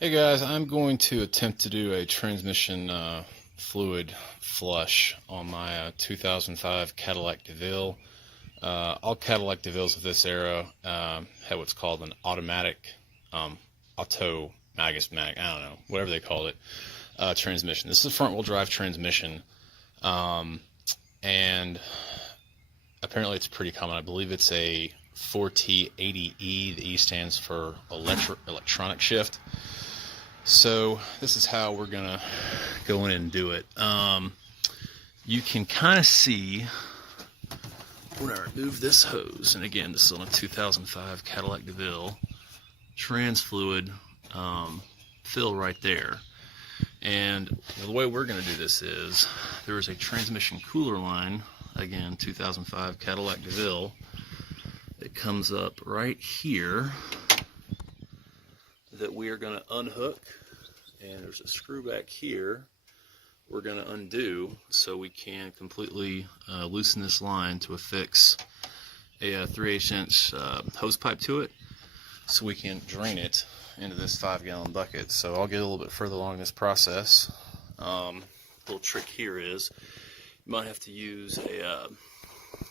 Hey guys, I'm going to attempt to do a transmission fluid flush on my 2005 Cadillac DeVille. All Cadillac DeVilles of this era had what's called an automatic auto magus mag, I don't know, whatever they called it, transmission. This is a front wheel drive transmission, and apparently it's pretty common. I believe it's a 4T80E. The E stands for electronic shift. So this is how we're gonna go in and do it. You can kind of see when I remove this hose, and again, this is on a 2005 Cadillac DeVille, trans fluid fill right there. And the way we're gonna do this is there is a transmission cooler line, again 2005 Cadillac DeVille, that comes up right here that we are going to unhook, and there's a screw back here we're going to undo so we can completely loosen this line to affix a 3/8 inch hose pipe to it so we can drain it into this 5-gallon bucket. So I'll get a little bit further along in this process. Little trick here is you might have to use a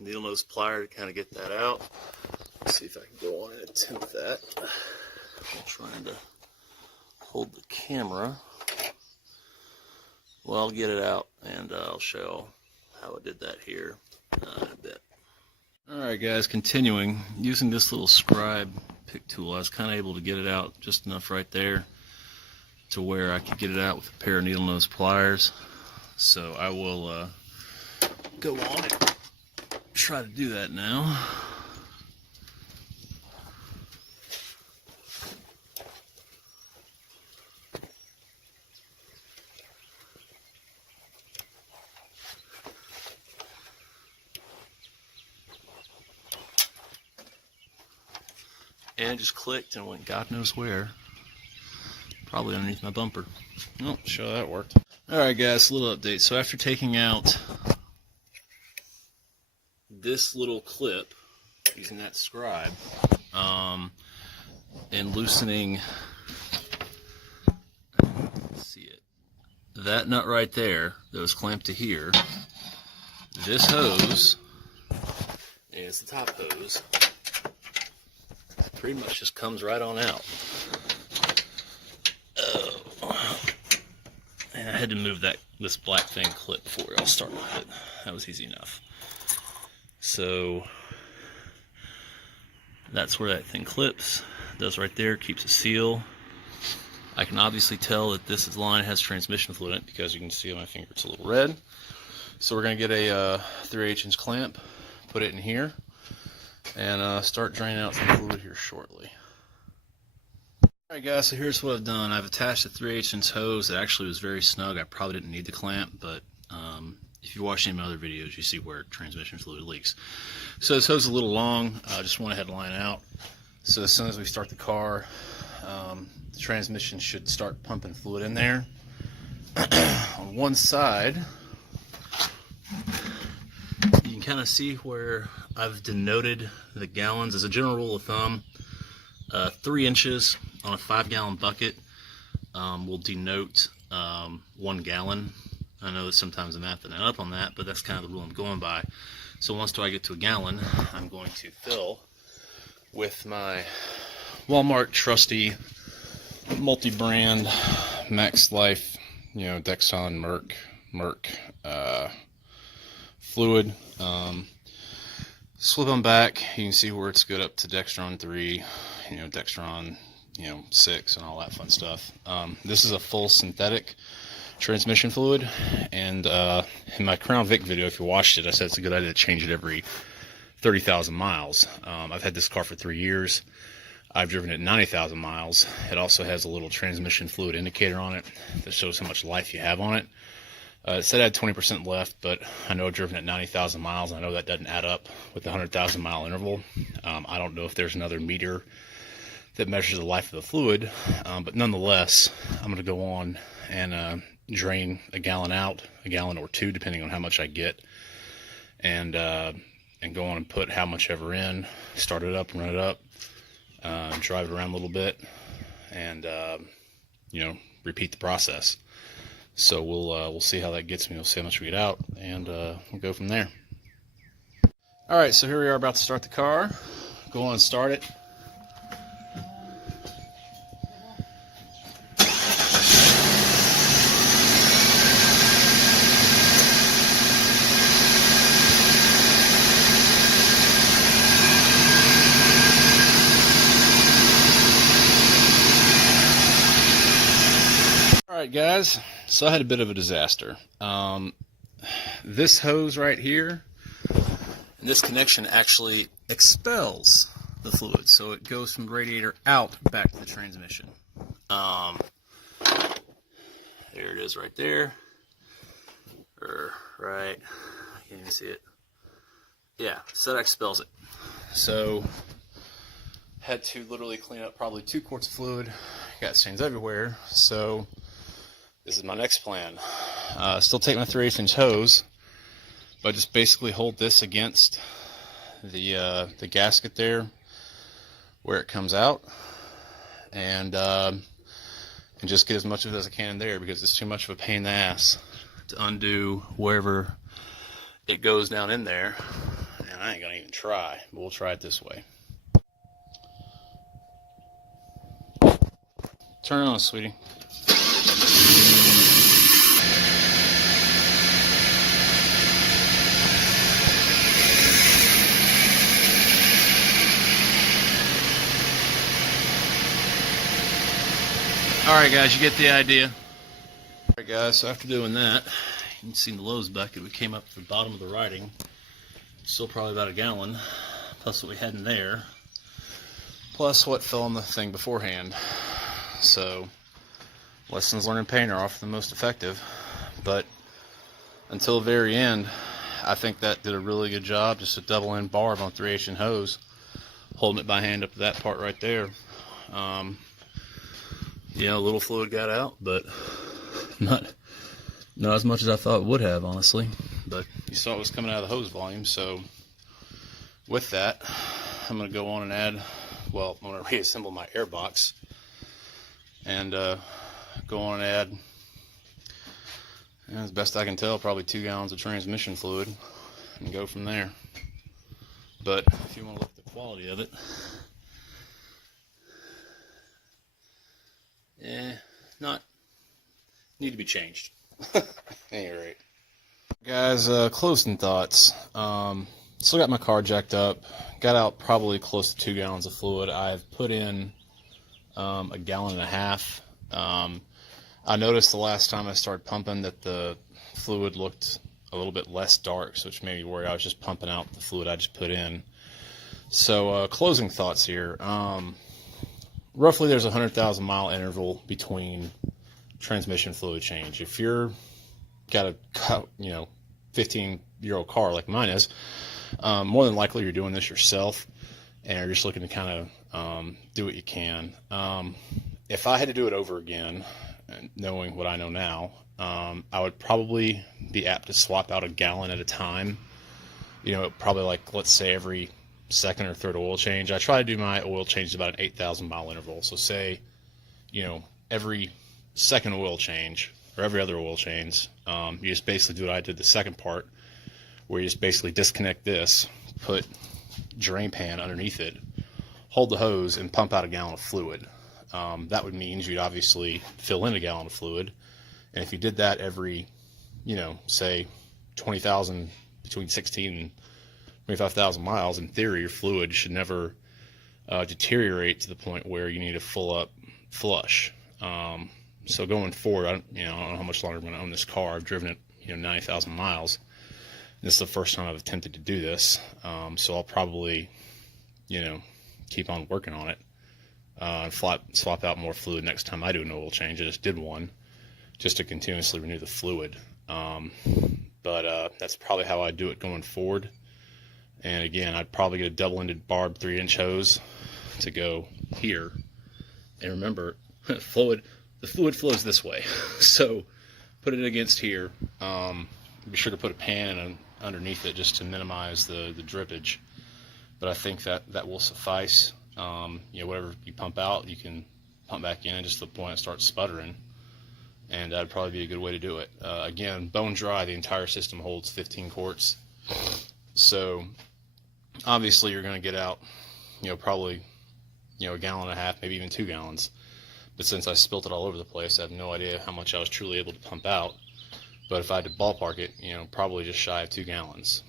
needle nose plier to kind of get that out. Let's see if I can go on and attempt that. I'm trying to hold the camera. Well, I'll get it out and I'll show how I did that here in a bit. Alright guys, continuing, using this little scribe pick tool, I was kind of able to get it out just enough right there to where I could get it out with a pair of needle nose pliers. So I will go on and try to do that now. And it just clicked and went God knows where. Probably underneath my bumper. Oh, sure that worked. Alright guys, a little update. So after taking out this little clip, using that scribe, and loosening, let's see it, that nut right there that was clamped to here, this hose is the top hose. Pretty much just comes right on out. Oh. And I had to move this black thing clip for it. I'll start with it. That was easy enough. So that's where that thing clips. It does right there, keeps a seal. I can obviously tell that this line has transmission fluid in it because you can see on my finger it's a little red. So we're going to get a 3/8 inch clamp, put it in here, and start draining out some fluid here shortly. Alright guys, so here's what I've done. I've attached a 3/8 inch hose that actually was very snug. I probably didn't need the clamp, but if you watch any of my other videos, you see where transmission fluid leaks. So this hose is a little long. I just went ahead and line out. So as soon as we start the car, the transmission should start pumping fluid in there. On one side, you can kind of see where I've denoted the gallons. As a general rule of thumb, 3 inches on a 5-gallon bucket will denote 1 gallon. I know that sometimes the math isn't up on that, but that's kind of the rule I'm going by. So once I get to a gallon, I'm going to fill with my Walmart trusty multi-brand Max Life, Dexron, Merck fluid. Slip them back. You can see where it's good up to Dexron 3, Dexron 6, and all that fun stuff. This is a full synthetic transmission fluid, and in my Crown Vic video, if you watched it, I said it's a good idea to change it every 30,000 miles. I've had this car for 3 years. I've driven it 90,000 miles. It also has a little transmission fluid indicator on it that shows how much life you have on it. It said I had 20% left, but I know I've driven at 90,000 miles. I know that doesn't add up with the 100,000 mile interval. I don't know if there's another meter that measures the life of the fluid, but nonetheless, I'm going to go on and drain a gallon out, a gallon or two, depending on how much I get, and go on and put how much ever in, start it up, run it up, drive it around a little bit, and repeat the process. So we'll see how that gets me. We'll see how much we get out, and we'll go from there. All right, so here we are about to start the car. Go on and start it. Alright guys, so I had a bit of a disaster. This hose right here, this connection actually expels the fluid, so it goes from the radiator out back to the transmission. There it is right there. Right, you can't even see it. Yeah, so that expels it. So, had to literally clean up probably 2 quarts of fluid. Got stains everywhere, so this is my next plan. Still take my 3/8 inch hose, but just basically hold this against the gasket there where it comes out, and just get as much of it as I can in there, because it's too much of a pain in the ass to undo wherever it goes down in there. And I ain't gonna even try, but we'll try it this way. Turn it on, sweetie. Alright guys, you get the idea. Alright guys, so after doing that, you can see in the Lowe's bucket we came up to the bottom of the riding. Still probably about a gallon, plus what we had in there, plus what fell on the thing beforehand. So, lessons learned in pain are often the most effective, but until the very end, I think that did a really good job. Just a double end barb on 3/8 inch hose, holding it by hand up to that part right there. A little fluid got out, but not as much as I thought it would have, honestly. But you saw it was coming out of the hose volume, so with that, I'm going to go on and add, I'm going to reassemble my air box, and go on and add, as best I can tell, probably 2 gallons of transmission fluid, and go from there. But if you want to look at the quality of it, not need to be changed. Anyway, guys, closing thoughts. Still got my car jacked up. Got out probably close to 2 gallons of fluid. I've put in a gallon and a half. I noticed the last time I started pumping that the fluid looked a little bit less dark, so which made me worry I was just pumping out the fluid I just put in. So closing thoughts here. Roughly there's a 100,000 mile interval between transmission fluid change. If you're got a 15-year-old car like mine is, more than likely you're doing this yourself, and you're just looking to kind of do what you can. If I had to do it over again, knowing what I know now, I would probably be apt to swap out a gallon at a time. Probably like, let's say every second or third oil change. I try to do my oil change about an 8,000 mile interval. So say, every second oil change or every other oil change, you just basically do what I did the second part, where you just basically disconnect this, put drain pan underneath it, hold the hose, and pump out a gallon of fluid. That would mean you'd obviously fill in a gallon of fluid, and if you did that every, say 20,000, between 16 and 25,000 miles, in theory your fluid should never deteriorate to the point where you need a full up flush. So going forward, I don't know how much longer I'm going to own this car. I've driven it 90,000 miles. This is the first time I've attempted to do this, so I'll probably keep on working on it, and swap out more fluid next time I do an oil change. I just did one just to continuously renew the fluid, but that's probably how I do it going forward. And again, I'd probably get a double-ended barb 3-inch hose to go here. And remember, the fluid flows this way, so put it against here. Be sure to put a pan in underneath it just to minimize the drippage. But I think that will suffice. Whatever you pump out, you can pump back in just to the point it starts sputtering, and that'd probably be a good way to do it. Again, bone dry, the entire system holds 15 quarts, so obviously you're going to get out, probably, a gallon and a half, maybe even 2 gallons. But since I spilt it all over the place, I have no idea how much I was truly able to pump out. But if I had to ballpark it, probably just shy of 2 gallons.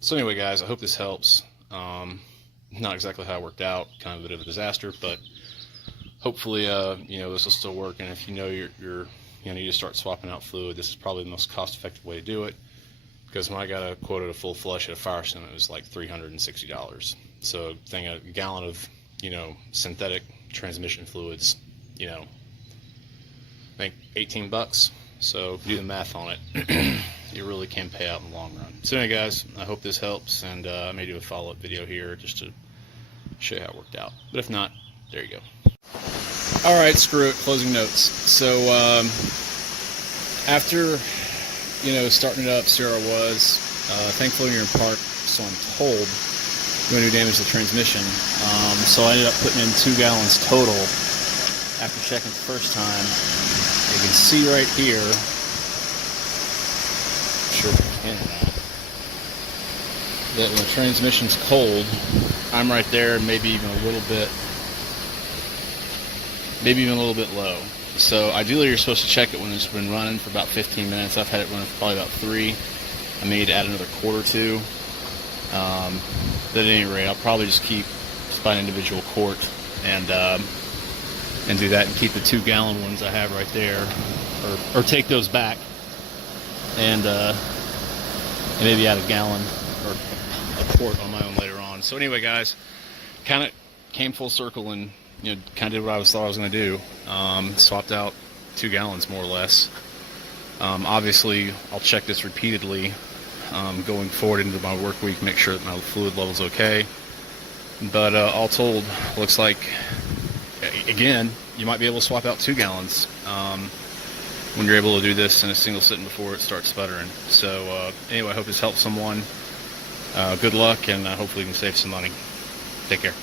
So anyway, guys, I hope this helps. Not exactly how it worked out, kind of a bit of a disaster, but hopefully, this will still work. And if you're need to start swapping out fluid, this is probably the most cost-effective way to do it. Because when I got a quote at a full flush at a Firestone, it was like $360. So a gallon of, synthetic transmission fluids, I think $18. So do the math on it. It really can pay out in the long run. So anyway, guys, I hope this helps, and I may do a follow-up video here just to show you how it worked out. But if not, there you go. All right, screw it. Closing notes. So after starting it up, see where I was. Thankfully, you're in park, so I'm told you're going to damage the transmission. So I ended up putting in 2 gallons total after checking the first time. You can see right here, I'm sure if I can now, that when the transmission's cold, I'm right there, maybe even a little bit low. So ideally you're supposed to check it when it's been running for about 15 minutes. I've had it running for probably about 3. I may need to add another quart or 2. But at any rate, I'll probably just keep by an individual quart and do that, and keep the 2 gallon ones I have right there, or take those back and maybe add a gallon or a quart on my own later on. So anyway, guys, kind of came full circle and kind of did what I thought I was going to do. Swapped out 2 gallons more or less. Obviously, I'll check this repeatedly going forward into my work week, make sure that my fluid level's okay. But all told, looks like, again, you might be able to swap out 2 gallons when you're able to do this in a single sitting before it starts sputtering. So anyway, I hope this helps someone. Good luck, and hopefully you can save some money. Take care.